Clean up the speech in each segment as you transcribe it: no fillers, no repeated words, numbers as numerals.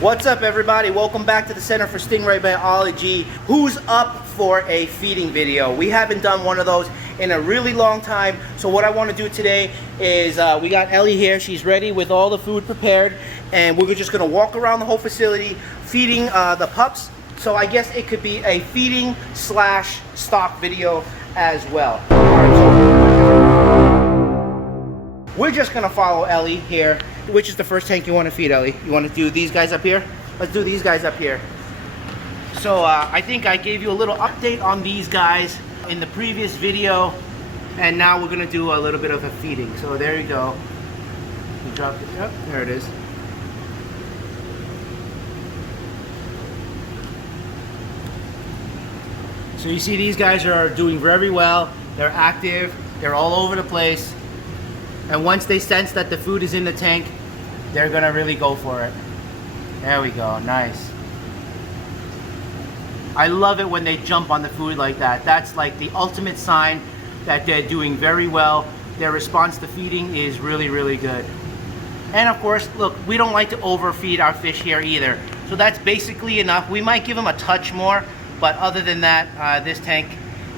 What's up, everybody? Welcome back to the Center for Stingray Biology. Who's up for a feeding video? We haven't done one of those in a really long time. So what I want to do today is we got Ellie here. She's ready with all the food prepared, and we're just going to walk around the whole facility feeding the pups. So I guess it could be a feeding / stock video as well. All right, so we're just going to follow Ellie here. Which is the first tank you want to feed, Ellie? You want to do these guys up here? Let's do these guys up here. So I think I gave you a little update on these guys in the previous video, and now we're going to do a little bit of a feeding. So there you go. You dropped it. Yep, there it is. So you see these guys are doing very well. They're active. They're all over the place. And once they sense that the food is in the tank, they're gonna really go for it. There we go, nice. I love it when they jump on the food like that. That's like the ultimate sign that they're doing very well. Their response to feeding is really, really good. And of course, look, we don't like to overfeed our fish here either. So that's basically enough. We might give them a touch more, but other than that, this tank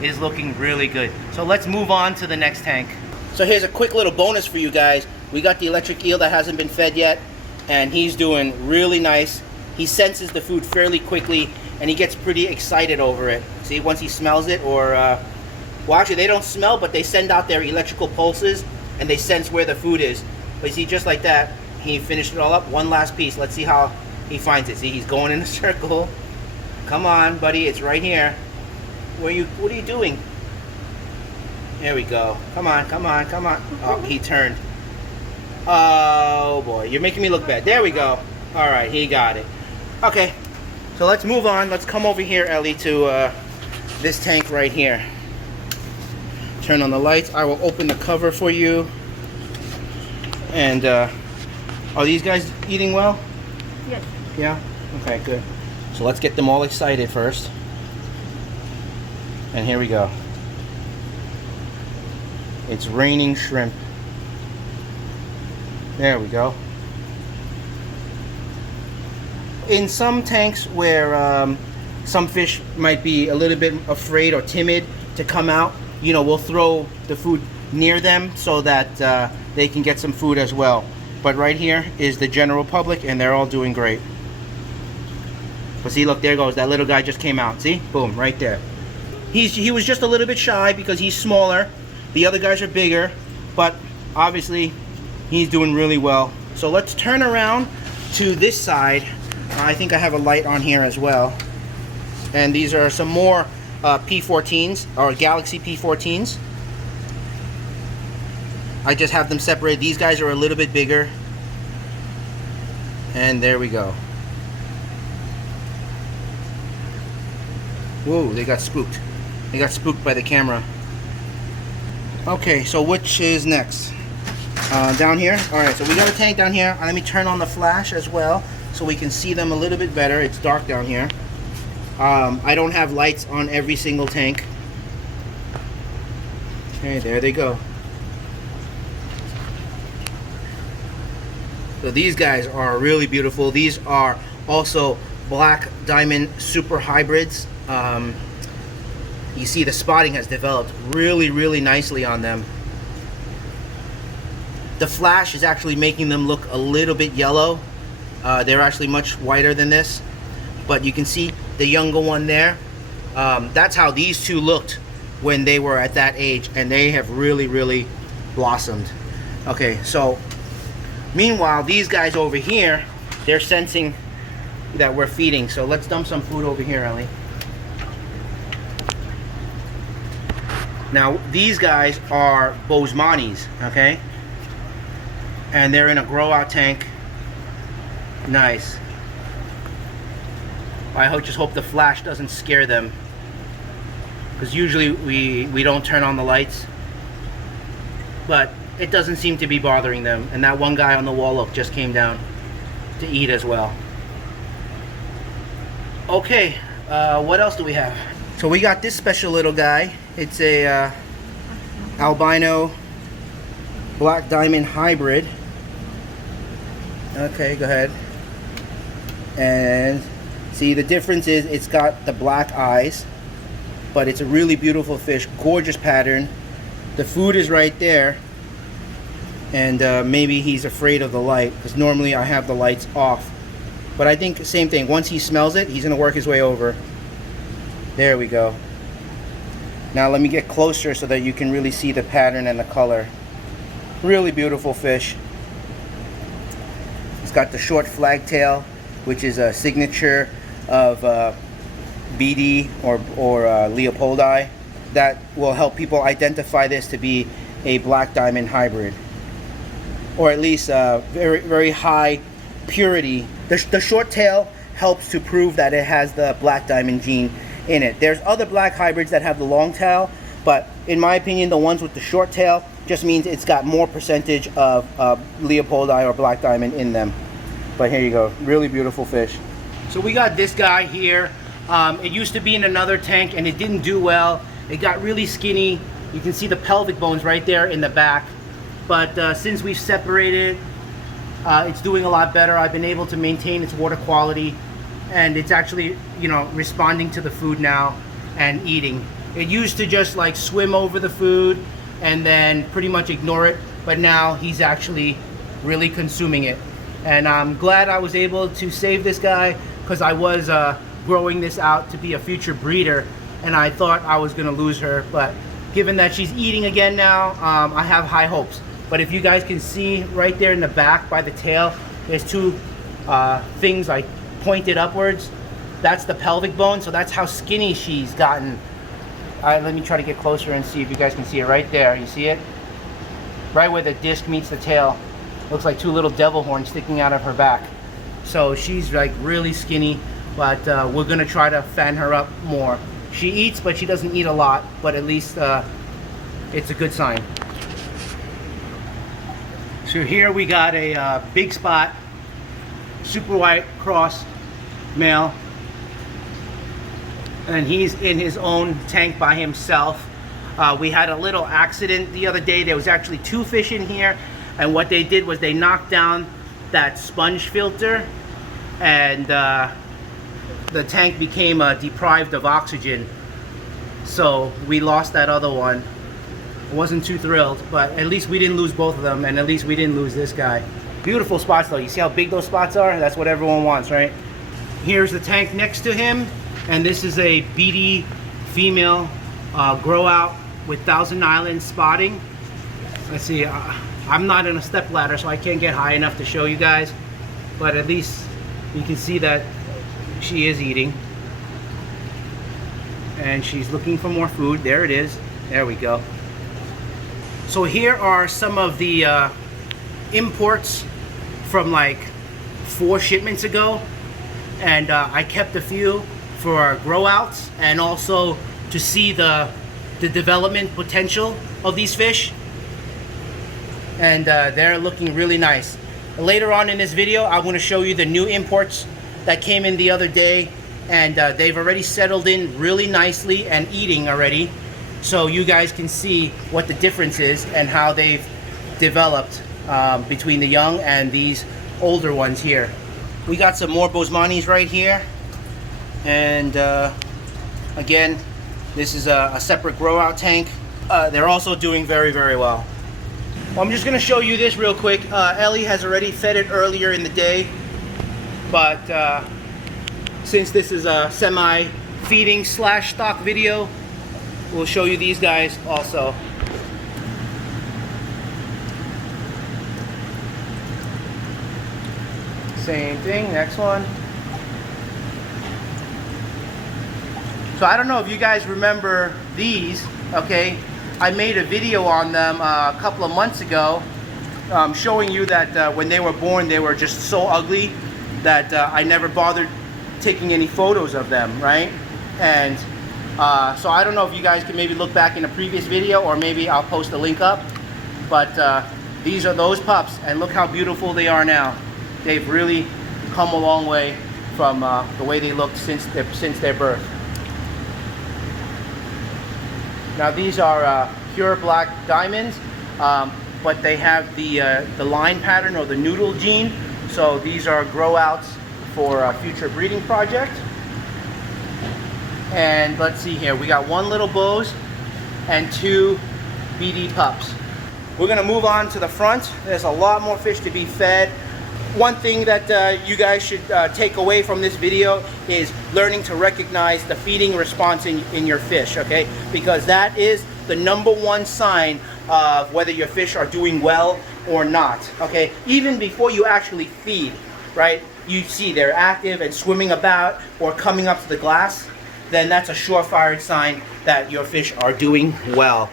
is looking really good. So let's move on to the next tank. So here's a quick little bonus for you guys. We got the electric eel that hasn't been fed yet, and he's doing really nice. He senses the food fairly quickly, and he gets pretty excited over it. See, once he smells it, or, well, actually they don't smell, but they send out their electrical pulses, and they sense where the food is. But you see, just like that, he finished it all up. One last piece. Let's see how he finds it. See, he's going in a circle. Come on, buddy, it's right here. What are you doing? There we go. Come on, come on, come on. Oh, he turned. Oh boy, you're making me look bad. There we go. All right, he got it. Okay, so let's move on. Let's come over here, Ellie, to this tank right here. Turn on the lights. I will open the cover for you. And are these guys eating well? Yes. Yeah? Okay, good. So let's get them all excited first. And here we go. It's raining shrimp. There we go. In some tanks where some fish might be a little bit afraid or timid to come out, you know, we'll throw the food near them so that they can get some food as well. But right here is the general public, and they're all doing great. But see, look, there goes. That little guy just came out. See? Boom, right there. He was just a little bit shy because he's smaller. The other guys are bigger, but obviously he's doing really well. So let's turn around to this side. I think I have a light on here as well. And these are some more P14s, or Galaxy P14s. I just have them separated. These guys are a little bit bigger. And there we go. Whoa, they got spooked. They got spooked by the camera. Okay, so which is next? Down here? Alright, so we got a tank down here. Let me turn on the flash as well so we can see them a little bit better. It's dark down here. I don't have lights on every single tank. Okay, there they go. So these guys are really beautiful. These are also black diamond super hybrids. You see the spotting has developed really, really nicely on them. The flash is actually making them look a little bit yellow. They're actually much whiter than this. But you can see the younger one there. That's how these two looked when they were at that age, and they have really, really blossomed. Okay, so meanwhile, these guys over here, they're sensing that we're feeding. So let's dump some food over here, Ellie. Now, these guys are Bosemani's, okay? And they're in a grow-out tank. Nice. I just hope the flash doesn't scare them, because usually we don't turn on the lights. But it doesn't seem to be bothering them. And that one guy on the wall, look, just came down to eat as well. Okay, what else do we have? So we got this special little guy. It's a Albino Black Diamond Hybrid. Okay, go ahead. And see, the difference is it's got the black eyes, but it's a really beautiful fish, gorgeous pattern. The food is right there, and maybe he's afraid of the light because normally I have the lights off. But I think same thing, once he smells it, he's gonna work his way over. There we go. Now let me get closer so that you can really see the pattern and the color. Really beautiful fish. It's got the short flag tail, which is a signature of BD or Leopoldi. That will help people identify this to be a black diamond hybrid, or at least very, very high purity. The short tail helps to prove that it has the black diamond gene in it. There's other black hybrids that have the long tail, but in my opinion, the ones with the short tail just means it's got more percentage of Leopoldi or black diamond in them. But here you go, really beautiful fish. So we got this guy here. It used to be in another tank and it didn't do well. It got really skinny. You can see the pelvic bones right there in the back. But since we've separated, it's doing a lot better. I've been able to maintain its water quality, and it's actually, you know, responding to the food now and eating. It used to just like swim over the food and then pretty much ignore it, but now he's actually really consuming it. And I'm glad I was able to save this guy, because I was growing this out to be a future breeder, and I thought I was gonna lose her. But given that she's eating again now, I have high hopes. But if you guys can see right there in the back by the tail, there's two things like pointed upwards. That's the pelvic bone, so that's how skinny she's gotten. Let me try to get closer and see if you guys can see it right there. You see it? Right where the disc meets the tail. Looks like two little devil horns sticking out of her back. So she's like really skinny, but we're gonna try to fan her up more. She eats, but she doesn't eat a lot, but at least it's a good sign. So here we got a big spot, super white cross male, and he's in his own tank by himself. We had a little accident the other day. There was actually two fish in here, and what they did was they knocked down that sponge filter, and the tank became deprived of oxygen, so we lost that other one. I wasn't too thrilled, but at least we didn't lose both of them, and at least we didn't lose this guy. Beautiful spots though. You see how big those spots are? That's what everyone wants, right? Here's the tank next to him, and this is a BD female grow out with Thousand Island spotting. Let's see, I'm not in a step ladder, so I can't get high enough to show you guys, but at least you can see that she is eating, and she's looking for more food. There it is. There we go. So here are some of the imports from like 4 shipments ago, and I kept a few for grow outs and also to see the development potential of these fish, and they're looking really nice. Later on in this video, I want to show you the new imports that came in the other day, and they've already settled in really nicely and eating already, so you guys can see what the difference is and how they've developed between the young and these older ones here. We got some more Bosmanis right here, and again, this is a separate grow out tank. They're also doing very, very well. Well, I'm just going to show you this real quick. Ellie has already fed it earlier in the day, but since this is a semi-feeding / stock video, we'll show you these guys also. Same thing, next one. So I don't know if you guys remember these, okay? I made a video on them a couple of months ago, showing you that when they were born, they were just so ugly that I never bothered taking any photos of them, right? And so I don't know if you guys can maybe look back in a previous video, or maybe I'll post a link up. But these are those pups, and look how beautiful they are now. They've really come a long way from the way they looked since their birth. Now these are pure black diamonds, but they have the line pattern or the noodle gene. So these are grow outs for a future breeding project. And let's see here, we got 1 little Bose and 2 BD pups. We're gonna move on to the front. There's a lot more fish to be fed. One thing that you guys should take away from this video is learning to recognize the feeding response in your fish, okay? Because that is the #1 sign of whether your fish are doing well or not, okay? Even before you actually feed, right? You see they're active and swimming about or coming up to the glass, then that's a surefire sign that your fish are doing well.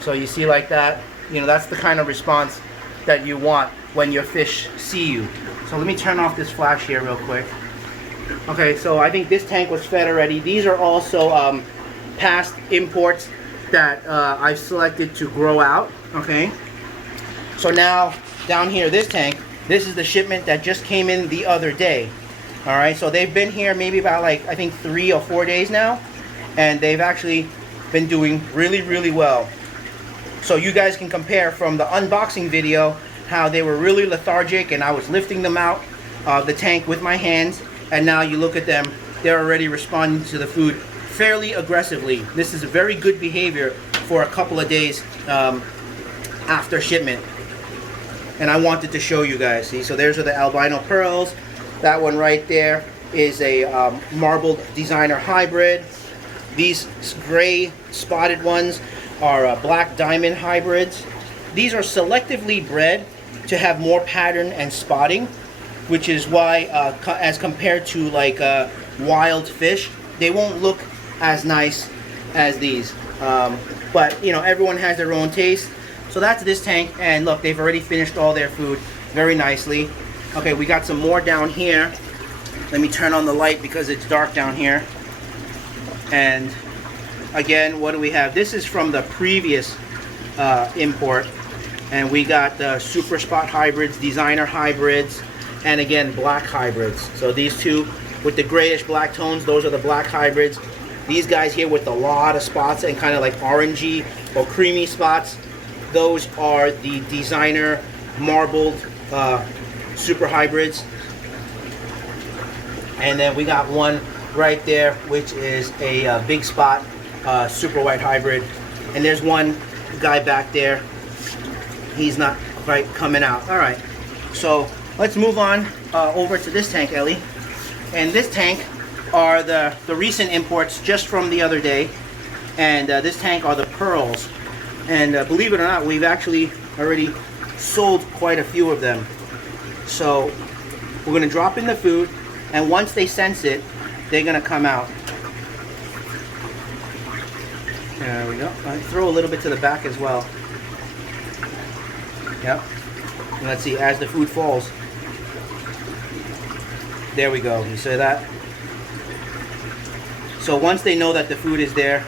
So you see like that, you know, that's the kind of response that you want when your fish see you. So let me turn off this flash here real quick. Okay, so I think this tank was fed already. These are also past imports that I've selected to grow out, okay? So now, down here, this tank, this is the shipment that just came in the other day. All right, so they've been here maybe about like, I think 3 or 4 days now, and they've actually been doing really, really well. So you guys can compare from the unboxing video how they were really lethargic and I was lifting them out of the tank with my hands, and now you look at them, they're already responding to the food fairly aggressively. This is a very good behavior for a couple of days after shipment. And I wanted to show you guys. See, so there's the albino pearls. That one right there is a marbled designer hybrid. These gray spotted ones are black diamond hybrids. These are selectively bred to have more pattern and spotting, which is why as compared to like wild fish, they won't look as nice as these. But you know, everyone has their own taste. So that's this tank, and look, they've already finished all their food very nicely. Okay, we got some more down here. Let me turn on the light because it's dark down here. And again, what do we have? This is from the previous import, and we got the super spot hybrids, designer hybrids, and again black hybrids. So these two with the grayish black tones, those are the black hybrids. These guys here with a lot of spots and kind of like orangey or creamy spots, those are the designer marbled super hybrids. And then we got one right there, which is a big spot super white hybrid. And there's one guy back there. He's not quite coming out. All right, so let's move on over to this tank, Ellie. And this tank are the recent imports just from the other day. And this tank are the pearls. And believe it or not, we've actually already sold quite a few of them. So we're going to drop in the food, and once they sense it, they're going to come out. There we go. I'll throw a little bit to the back as well. Yep. And let's see, as the food falls. There we go. You see that? So once they know that the food is there,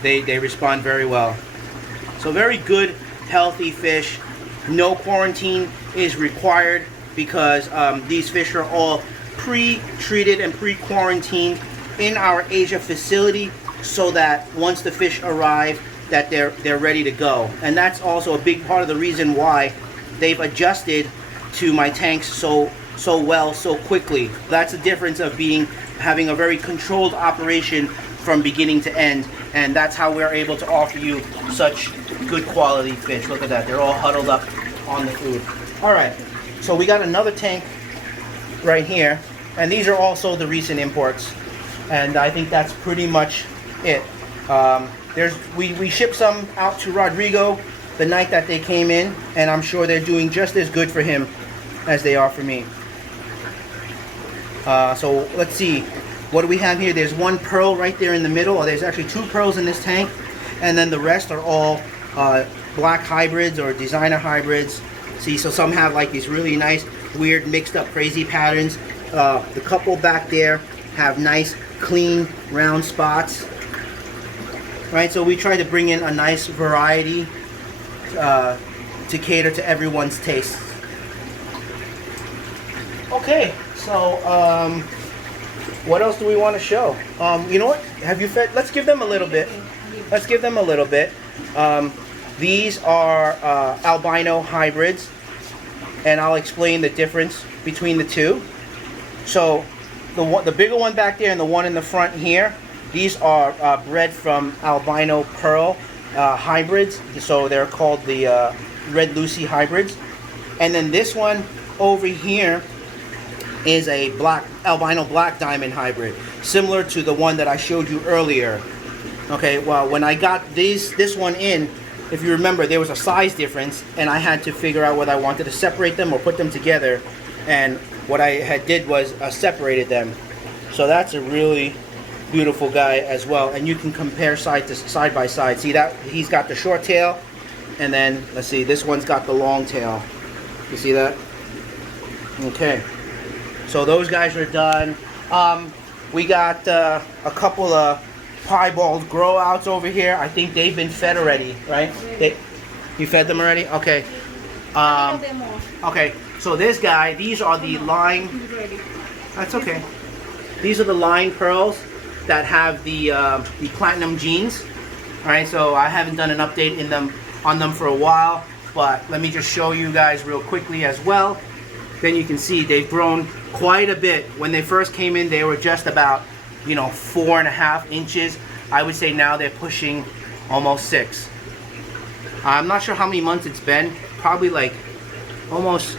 they respond very well. So very good, healthy fish. No quarantine is required because these fish are all pre-treated and pre-quarantined in our Asia facility, so that once the fish arrive, that they're ready to go. And that's also a big part of the reason why they've adjusted to my tanks so well, so quickly. That's the difference of having a very controlled operation from beginning to end, and that's how we're able to offer you such good quality fish. Look at that, they're all huddled up on the food. All right, so we got another tank right here, and these are also the recent imports, and I think that's pretty much it. We shipped some out to Rodrigo the night that they came in, and I'm sure they're doing just as good for him as they are for me. So let's see, what do we have here? There's one pearl right there in the middle, or there's actually 2 pearls in this tank, and then the rest are all black hybrids or designer hybrids. See, so some have like these really nice, weird, mixed up, crazy patterns. The couple back there have nice, clean, round spots. Right, so we try to bring in a nice variety to cater to everyone's tastes. Okay, so what else do we want to show? You know what? Have you fed? Let's give them a little bit. Let's give them a little bit. These are albino hybrids, and I'll explain the difference between the two. So the bigger one back there and the one in the front here, these are bred from Albino Pearl Hybrids. So they're called the Red Lucy Hybrids. And then this one over here is a albino black diamond hybrid, similar to the one that I showed you earlier. Okay, well, when I got this one in, if you remember, there was a size difference, and I had to figure out whether I wanted to separate them or put them together. And what I did was separated them. So that's a really beautiful guy as well, and you can compare side by side. See that he's got the short tail, and then let's see, this one's got the long tail. You see that? Okay, so those guys are done. We got a couple of piebald grow outs over here. I think they've been fed already, right? You fed them already? Okay. Okay, so this guy, these are the line. That's okay. These are the line pearls that have the platinum genes. All right, so I haven't done an update on them for a while, but let me just show you guys real quickly as well. Then you can see they've grown quite a bit. When they first came in, they were just about, you know, 4.5 inches. I would say now they're pushing almost 6. I'm not sure how many months it's been. Probably like almost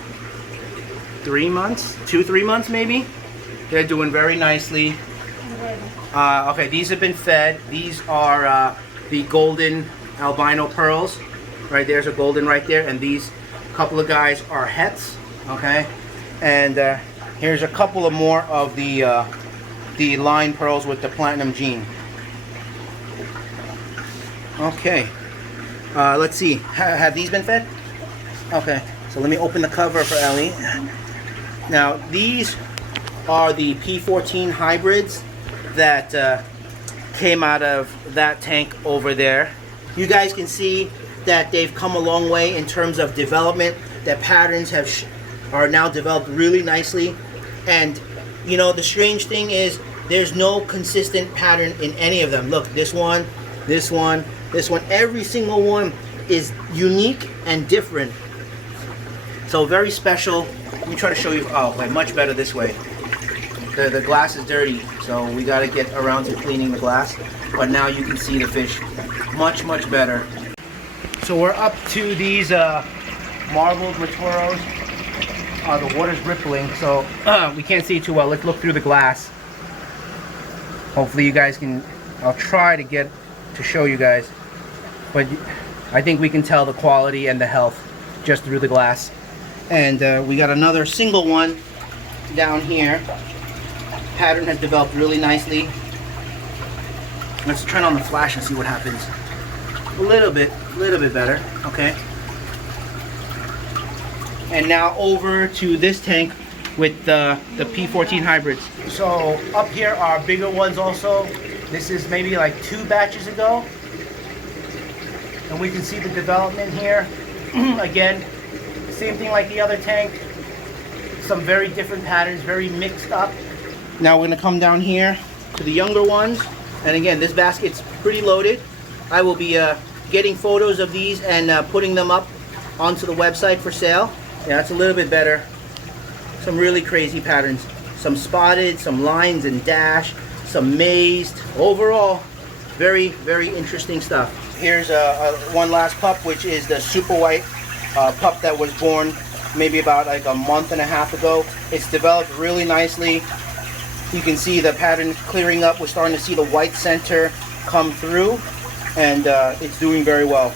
3 months, 2-3 months maybe. They're doing very nicely. Okay, these have been fed. These are the golden albino pearls. Right there's a golden right there, and these couple of guys are hets. Okay, and here's a couple of more of the line pearls with the platinum gene. Okay, let's see. Have these been fed? Okay, so let me open the cover for Ellie. Now these are the P14 hybrids that came out of that tank over there. You guys can see that they've come a long way in terms of development. Their patterns are now developed really nicely, and you know the strange thing is there's no consistent pattern in any of them. Look, this one, this one, this one, every single one is unique and different. So very special. Let me try to show you. Oh, wait, much better this way. The glass is dirty, so we got to get around to cleaning the glass. But now you can see the fish much better. So we're up to these marbled litoros. The water's rippling, so we can't see too well. Let's look through the glass. Hopefully you guys can, I'll try to show you guys. But I think we can tell the quality and the health just through the glass. And we got another single one down here. Pattern has developed really nicely. Let's turn on the flash and see what happens. A little bit better. Okay. And now over to this tank with the P14 hybrids. So up here are bigger ones also. This is maybe like 2 batches ago. And we can see the development here. Again, same thing like the other tank. Some very different patterns, very mixed up. Now we're gonna come down here to the younger ones. And again, this basket's pretty loaded. I will be getting photos of these and putting them up onto the website for sale. Yeah, it's a little bit better. Some really crazy patterns. Some spotted, some lines and dash, some mazed. Overall, very interesting stuff. Here's one last pup, which is the super white pup that was born maybe about like a month and a half ago. It's developed really nicely. You can see the pattern clearing up. We're starting to see the white center come through, and it's doing very well.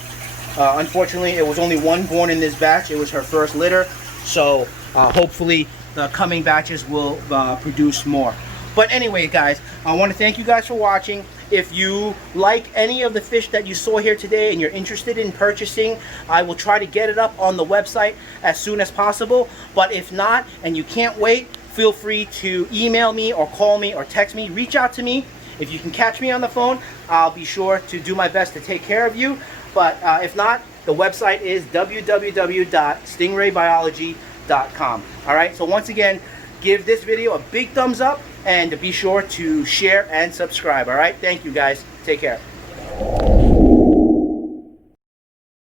Unfortunately, it was only one born in this batch. It was her first litter, so hopefully the coming batches will produce more. But anyway, guys, I want to thank you guys for watching. If you like any of the fish that you saw here today and you're interested in purchasing, I will try to get it up on the website as soon as possible. But if not, and you can't wait, feel free to email me or call me or text me. Reach out to me. If you can catch me on the phone, I'll be sure to do my best to take care of you. But if not, the website is www.stingraybiology.com. All right, so once again, give this video a big thumbs up and be sure to share and subscribe. All right, thank you guys. Take care.